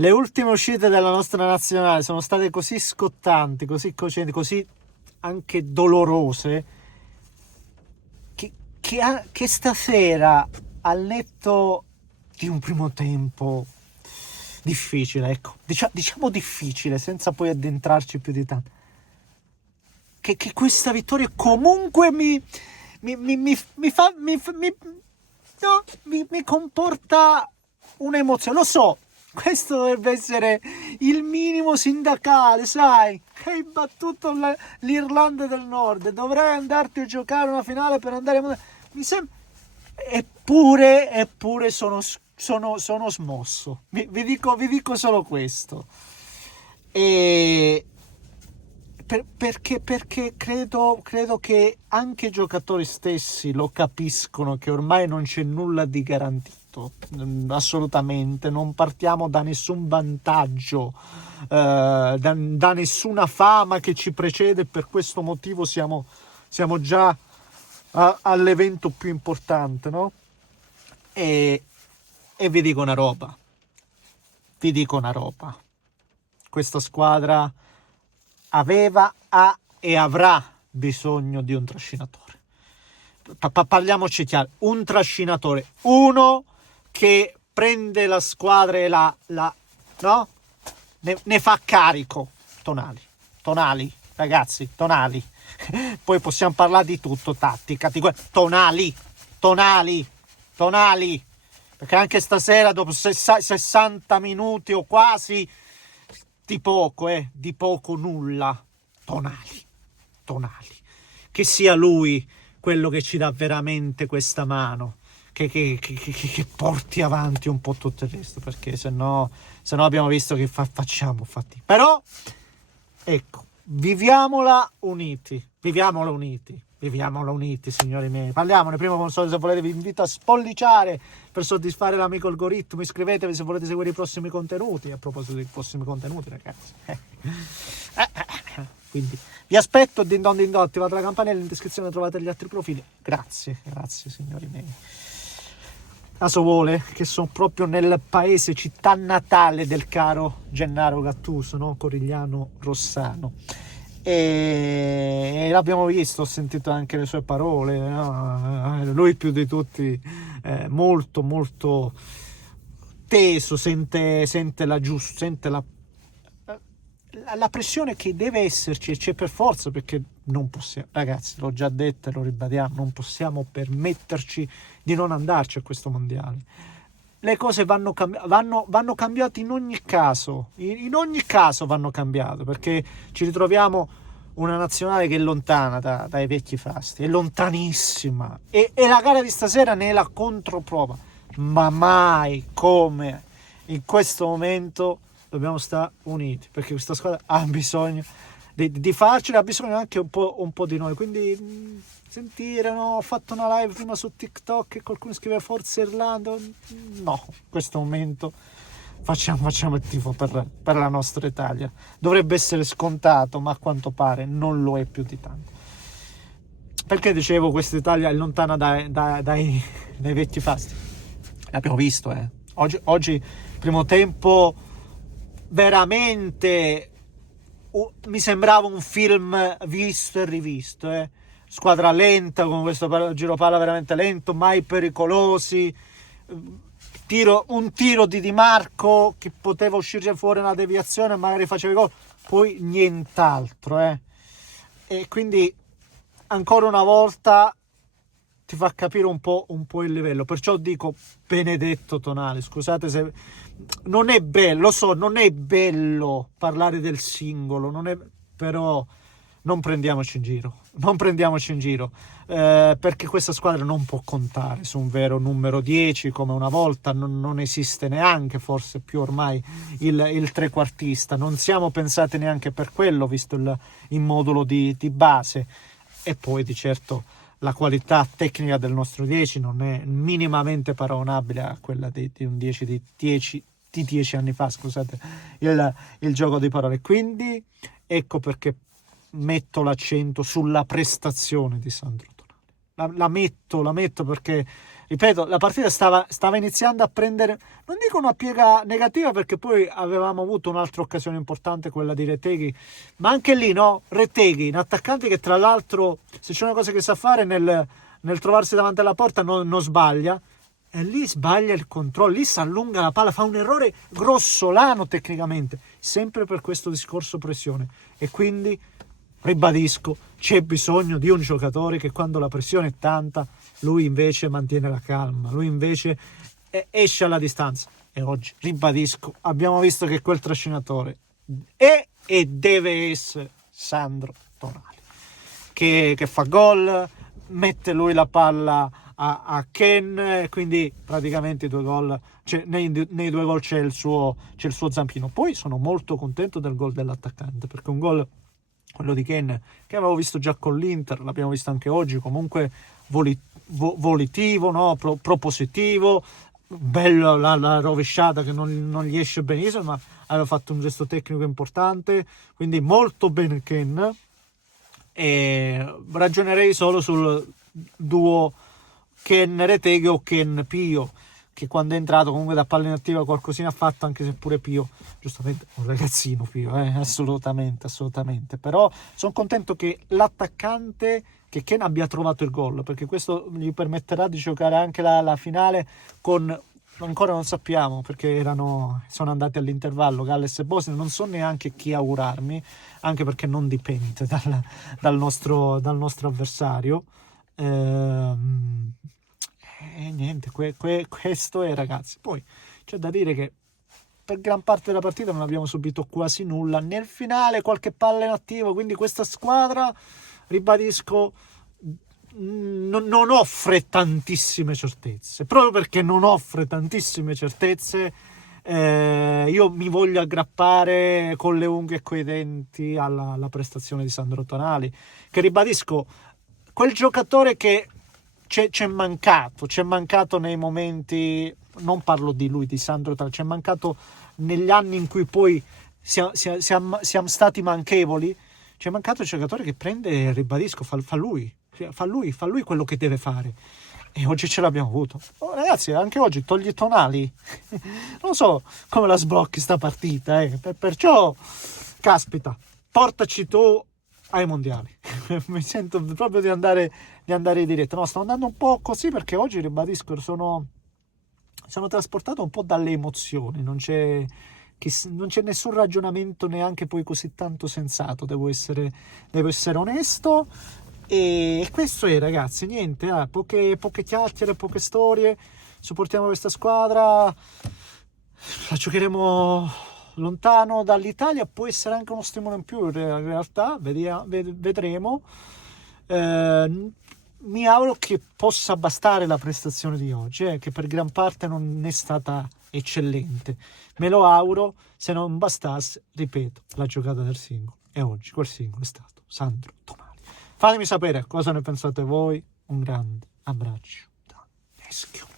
Le ultime uscite della nostra nazionale sono state così scottanti, così cocenti, così anche dolorose, che stasera, al netto di un primo tempo difficile, ecco, diciamo difficile, senza poi addentrarci più di tanto, che questa vittoria comunque mi comporta un'emozione. Lo so, questo dovrebbe essere il minimo sindacale, sai, che hai battuto l'Irlanda del Nord, dovrai andarti a giocare una finale per andare a... Mi sembra... Eppure sono smosso. Vi dico solo questo. E perché credo che anche i giocatori stessi lo capiscono, che ormai non c'è nulla di garantito, assolutamente, non partiamo da nessun vantaggio, da nessuna fama che ci precede. Per questo motivo siamo già all'evento più importante, no? E vi dico una roba, questa squadra ha e avrà bisogno di un trascinatore. Parliamoci chiaro, un trascinatore, uno che prende la squadra e no? Ne fa carico. Tonali, ragazzi, Tonali. Poi possiamo parlare di tutto, tattica, Tonali, perché anche stasera dopo 60 minuti o quasi, di poco nulla, Tonali, che sia lui quello che ci dà veramente questa mano, che porti avanti un po' tutto il resto, perché se no abbiamo visto che facciamo fatica. Però ecco, viviamola uniti, signori miei. Parliamone prima, come se volete vi invito a spolliciare per soddisfare l'amico algoritmo, iscrivetevi se volete seguire i prossimi contenuti. A proposito dei prossimi contenuti, ragazzi, quindi vi aspetto, din don, attivate la campanella, in descrizione trovate gli altri profili. Grazie signori miei. Caso vuole che sono proprio nel paese, città natale del caro Gennaro Gattuso, no? Corigliano Rossano. E l'abbiamo visto, ho sentito anche le sue parole, no? Lui più di tutti molto teso, sente la pressione che deve esserci, e c'è per forza, perché non possiamo, ragazzi, l'ho già detto e lo ribadiamo, non possiamo permetterci di non andarci a questo mondiale. Le cose vanno cambiate in ogni caso, vanno cambiate, perché ci ritroviamo una nazionale che è lontana dai vecchi fasti, è lontanissima, e la gara di stasera ne è la controprova, ma mai come in questo momento dobbiamo stare uniti, perché questa squadra ha bisogno di farcela, ha bisogno anche un po' di noi, quindi sentire, no? Ho fatto una live prima su TikTok e qualcuno scrive Forza Irlanda, no, in questo momento facciamo il tifo per la nostra Italia. Dovrebbe essere scontato, ma a quanto pare non lo è più di tanto. Perché dicevo questa Italia è lontana dai vecchi fasti? L'abbiamo visto, oggi primo tempo veramente mi sembrava un film visto e rivisto, squadra lenta, con questo giro palla veramente lento, mai pericolosi, un tiro di Di Marco che poteva uscire fuori una deviazione, magari faceva gol, poi nient'altro, e quindi ancora una volta ti fa capire un po' il livello. Perciò dico benedetto Tonali, scusate se non è bello, lo so, non è bello parlare del singolo, però non prendiamoci in giro, perché questa squadra non può contare su un vero numero 10 come una volta, non esiste neanche forse più ormai il trequartista, non siamo pensati neanche per quello, visto il modulo di base, e poi di certo la qualità tecnica del nostro 10 non è minimamente paragonabile a quella di un 10 di 10 anni fa, scusate il gioco di parole. Quindi ecco perché metto l'accento sulla prestazione di Sandro Tonali. la metto perché, ripeto, la partita stava iniziando a prendere, non dico una piega negativa, perché poi avevamo avuto un'altra occasione importante, quella di Retegui, ma anche lì, no? Retegui, un attaccante che tra l'altro, se c'è una cosa che sa fare nel trovarsi davanti alla porta, non sbaglia, e lì sbaglia il controllo, lì si allunga la palla, fa un errore grossolano tecnicamente, sempre per questo discorso pressione. E quindi, ribadisco, c'è bisogno di un giocatore che quando la pressione è tanta, lui invece mantiene la calma, lui invece esce alla distanza. E oggi, ribadisco, abbiamo visto che quel trascinatore è e deve essere Sandro Tonali, che fa gol, mette lui la palla a Ken, quindi praticamente i 2 gol, cioè, nei 2 gol c'è il suo zampino. Poi sono molto contento del gol dell'attaccante, perché un gol, quello di Ken, che avevo visto già con l'Inter, l'abbiamo visto anche oggi, comunque volitivo, no? Propositivo, bello la rovesciata che non gli esce benissimo, ma aveva fatto un gesto tecnico importante, quindi molto bene Ken. E ragionerei solo sul duo Ken Retegui o Ken Pio, che quando è entrato comunque da palla inattiva qualcosina ha fatto, anche se pure Pio, giustamente un ragazzino Pio, assolutamente, però sono contento che l'attaccante, che Ken abbia trovato il gol, perché questo gli permetterà di giocare anche la finale con, ancora non sappiamo, perché sono andati all'intervallo Galles e Bosnia, non so neanche chi augurarmi, anche perché non dipende dal nostro avversario. E niente, questo è, ragazzi. Poi c'è da dire che per gran parte della partita non abbiamo subito quasi nulla, nel finale qualche palla in attivo, quindi questa squadra, ribadisco, non offre tantissime certezze. Proprio perché non offre tantissime certezze, io mi voglio aggrappare con le unghie e coi denti alla prestazione di Sandro Tonali, che, ribadisco, quel giocatore che c'è mancato nei momenti, non parlo di lui, di Sandro Tonali, c'è mancato negli anni in cui poi siamo stati manchevoli, c'è mancato il giocatore che prende, ribadisco, fa lui quello che deve fare, e oggi ce l'abbiamo avuto. Ragazzi, anche oggi togli Tonali non so come la sblocchi sta partita, perciò caspita, portaci tu ai mondiali. Mi sento proprio di andare in diretta. No, sto andando un po' così perché oggi, ribadisco, sono trasportato un po' dalle emozioni, non c'è nessun ragionamento neanche poi così tanto sensato, devo essere onesto. E questo è, ragazzi, niente, poche chiacchiere, poche storie, supportiamo questa squadra, la giocheremo lontano dall'Italia, può essere anche uno stimolo in più, in realtà, vedremo. Mi auguro che possa bastare la prestazione di oggi, che per gran parte non è stata eccellente, me lo auguro. Se non bastasse, ripeto, la giocata del singolo, e oggi quel singolo è stato Sandro Tonali. Fatemi sapere cosa ne pensate voi. Un grande abbraccio da Neschio.